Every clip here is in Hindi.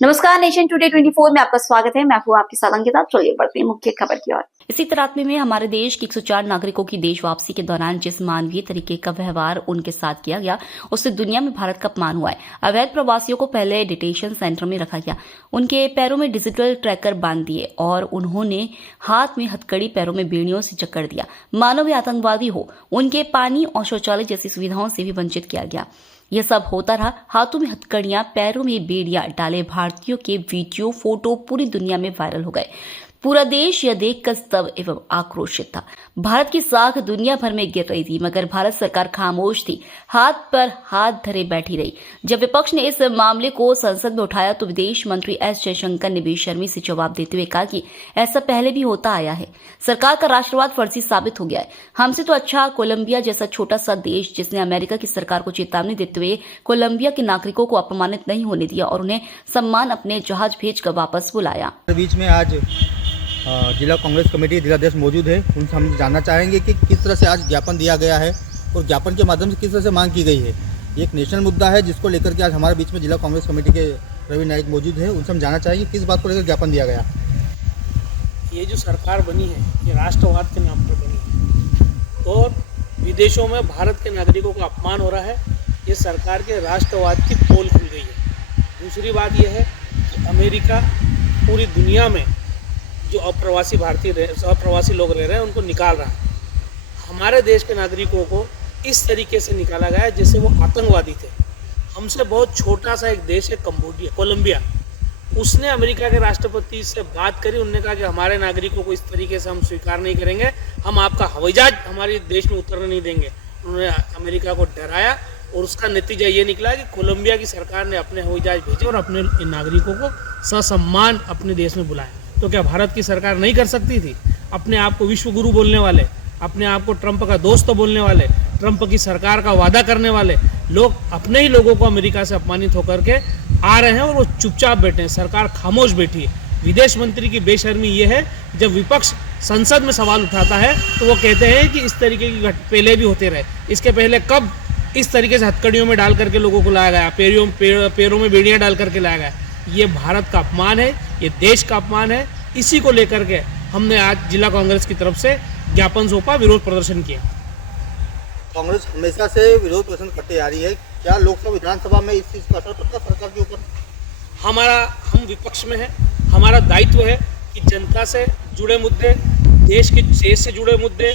नमस्कार, नेशन टुडे 24 में आपका स्वागत है। मैं हूँ आपके साथ अंकिता। चलिए बढ़ते हैं मुख्य खबर की ओर। इसी तरातमी में हमारे देश के 104 नागरिकों की देश वापसी के दौरान जिस मानवीय तरीके का व्यवहार उनके साथ किया गया, उससे दुनिया में भारत का अपमान हुआ है। अवैध प्रवासियों को पहले डिटेंशन सेंटर में रखा गया, उनके पैरों में डिजिटल ट्रैकर बांध दिए और उन्होंने हाथ में हथकड़ी, पैरों में बेड़ियों से जकड़ दिया। मानो वे आतंकवादी हो। उनके पानी और शौचालय जैसी सुविधाओं से भी वंचित किया गया। यह सब होता रहा। हाथों में हथकड़ियां, पैरों में बेड़ियां डाले भारतीयों के वीडियो, फोटो पूरी दुनिया में वायरल हो गए। पूरा देश यह देखकर स्तब्ध एवं आक्रोशित था। भारत की साख दुनिया भर में गिर रही थी, मगर भारत सरकार खामोश थी, हाथ पर हाथ धरे बैठी रही। जब विपक्ष ने इस मामले को संसद में उठाया तो विदेश मंत्री एस जयशंकर ने बेशर्मी से जवाब देते हुए कहा कि ऐसा पहले भी होता आया है। सरकार का राष्ट्रवाद फर्जी साबित हो गया है। हमसे तो अच्छा कोलंबिया जैसा छोटा सा देश, जिसने अमेरिका की सरकार को चेतावनी देते हुए कोलंबिया के नागरिकों को अपमानित नहीं होने दिया और उन्हें सम्मान अपने जहाज भेजकर वापस बुलाया। बीच में आज जिला कांग्रेस कमेटी जिलाध्यक्ष मौजूद है। उनसे हम जानना चाहेंगे कि किस तरह से आज ज्ञापन दिया गया है और ज्ञापन के माध्यम से किस तरह से मांग की गई है। ये एक नेशनल मुद्दा है जिसको लेकर के आज हमारे बीच में जिला कांग्रेस कमेटी के रवि नाइक मौजूद है। उनसे हम जानना चाहेंगे किस बात को लेकर ज्ञापन दिया गया। ये जो सरकार बनी है ये राष्ट्रवाद के नाम पर बनी है और विदेशों में भारत के नागरिकों का अपमान हो रहा है। ये सरकार के राष्ट्रवाद की पोल खुल गई है। दूसरी बात यह है कि अमेरिका पूरी दुनिया में जो अप्रवासी लोग रह रहे हैं उनको निकाल रहा है। हमारे देश के नागरिकों को इस तरीके से निकाला गया है जैसे वो आतंकवादी थे। हमसे बहुत छोटा सा एक देश है कोलंबिया, उसने अमेरिका के राष्ट्रपति से बात करी। उन्होंने कहा कि हमारे नागरिकों को इस तरीके से हम स्वीकार नहीं करेंगे, हम आपका हवाई जहाज हमारे देश में उतरने नहीं देंगे। उन्होंने अमेरिका को डराया और उसका नतीजा ये निकला कि कोलंबिया की सरकार ने अपने हवाई जहाज भेजे और अपने नागरिकों को ससम्मान अपने देश में बुलाया। तो क्या भारत की सरकार नहीं कर सकती थी? अपने आप को विश्व गुरु बोलने वाले, अपने आप को ट्रंप का दोस्त बोलने वाले, ट्रंप की सरकार का वादा करने वाले लोग अपने ही लोगों को अमेरिका से अपमानित होकर के आ रहे हैं और वो चुपचाप बैठे हैं। सरकार खामोश बैठी है। विदेश मंत्री की बेशर्मी ये है, जब विपक्ष संसद में सवाल उठाता है तो वो कहते हैं कि इस तरीके की पहले भी होते रहे। इसके पहले कब इस तरीके से हथकड़ियों में डाल करके लोगों को लाया गया, पैरों में बेड़ियां डाल करके लाया गया? ये भारत का अपमान है, ये देश का अपमान है। इसी को लेकर के हमने आज जिला कांग्रेस की तरफ से ज्ञापन सौंपा, विरोध प्रदर्शन किया। कांग्रेस हमेशा से विरोध प्रदर्शन करते आ रही है। क्या लोकसभा विधानसभा में इस चीज़ का असर पड़ता सरकार के ऊपर? हम विपक्ष में हैं, हमारा दायित्व है कि जनता से जुड़े मुद्दे, देश से जुड़े मुद्दे,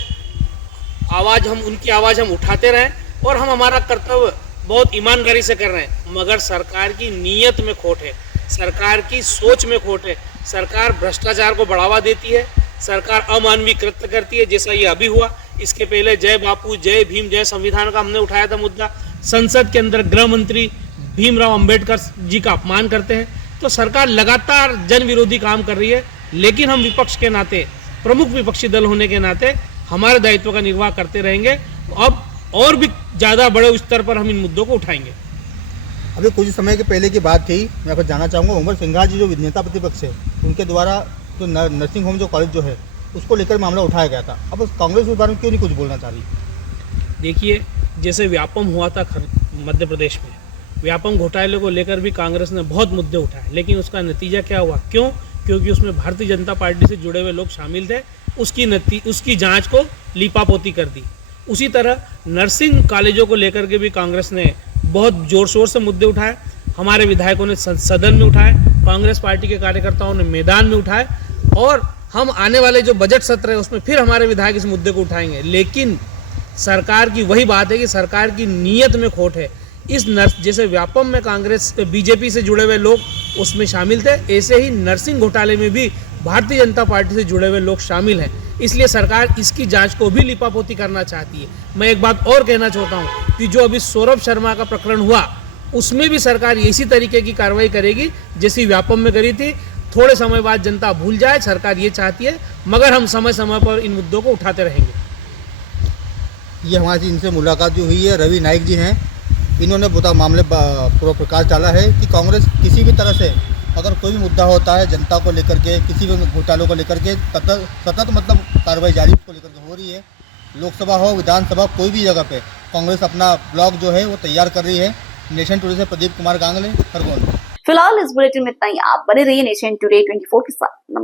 उनकी आवाज़ हम उठाते रहें और हम हमारा कर्तव्य बहुत ईमानदारी से कर रहे हैं। मगर सरकार की नीयत में खोट है, सरकार की सोच में खोट है। सरकार भ्रष्टाचार को बढ़ावा देती है, सरकार अमानवीय कृत्य करती है, जैसा ये अभी हुआ। इसके पहले जय बापू, जय भीम, जय संविधान का हमने उठाया था मुद्दा। संसद के अंदर गृह मंत्री भीमराव अंबेडकर जी का अपमान करते हैं। तो सरकार लगातार जन विरोधी काम कर रही है, लेकिन हम विपक्ष के नाते, प्रमुख विपक्षी दल होने के नाते हमारे दायित्व का निर्वाह करते रहेंगे। अब और भी ज़्यादा बड़े स्तर पर हम इन मुद्दों को उठाएंगे। अभी कुछ समय के पहले की बात थी, मैं आपको जानना चाहूँगा, उमर सिंघाल जी जो नेता प्रतिपक्ष है, उनके द्वारा जो नर्सिंग होम जो कॉलेज जो है उसको लेकर मामला उठाया गया था। अब कांग्रेस इस बारे में क्यों नहीं कुछ बोलना चाह रही? देखिए, जैसे व्यापम हुआ था मध्य प्रदेश में, व्यापम घोटाले को लेकर भी कांग्रेस ने बहुत मुद्दे उठाए, लेकिन उसका नतीजा क्या हुआ? क्यों? क्योंकि उसमें भारतीय जनता पार्टी से जुड़े हुए लोग शामिल थे। उसकी जाँच को लीपापोती कर दी। उसी तरह नर्सिंग कॉलेजों को लेकर के भी कांग्रेस ने बहुत जोर शोर से मुद्दे उठाए। हमारे विधायकों ने सदन में उठाए, कांग्रेस पार्टी के कार्यकर्ताओं ने मैदान में उठाए और हम आने वाले जो बजट सत्र है उसमें फिर हमारे विधायक इस मुद्दे को उठाएंगे। लेकिन सरकार की वही बात है कि सरकार की नीयत में खोट है। जैसे व्यापम में कांग्रेस बीजेपी से जुड़े हुए लोग उसमें शामिल थे, ऐसे ही नर्सिंग घोटाले में भी भारतीय जनता पार्टी से जुड़े हुए लोग शामिल हैं। इसलिए सरकार इसकी जांच को भी लिपापोती करना चाहती है। मैं एक बात और कहना चाहता हूं कि जो अभी सौरभ शर्मा का प्रकरण हुआ उसमें भी सरकार इसी तरीके की कार्रवाई करेगी जैसी व्यापम में करी थी। थोड़े समय बाद जनता भूल जाए, सरकार ये चाहती है, मगर हम समय समय पर इन मुद्दों को उठाते रहेंगे। ये हमारी इनसे मुलाकात जो हुई है, रवि नाइक जी हैं, इन्होंने बता मामले पूरा प्रकाश डाला है कि कांग्रेस किसी भी तरह से अगर कोई भी मुद्दा होता है जनता को लेकर के, किसी भी घोटालों को लेकर के सतत मतलब कार्रवाई जारी उसको लेकर के हो रही है। लोकसभा हो, विधानसभा, कोई भी जगह पे कांग्रेस अपना ब्लॉग जो है वो तैयार कर रही है। नेशन टुडे से प्रदीप कुमार गांगले, खरगोन। फिलहाल इस बुलेटिन में इतना ही। आप बने रहिए नेशन टुडे 24 के साथ। नमस्कार।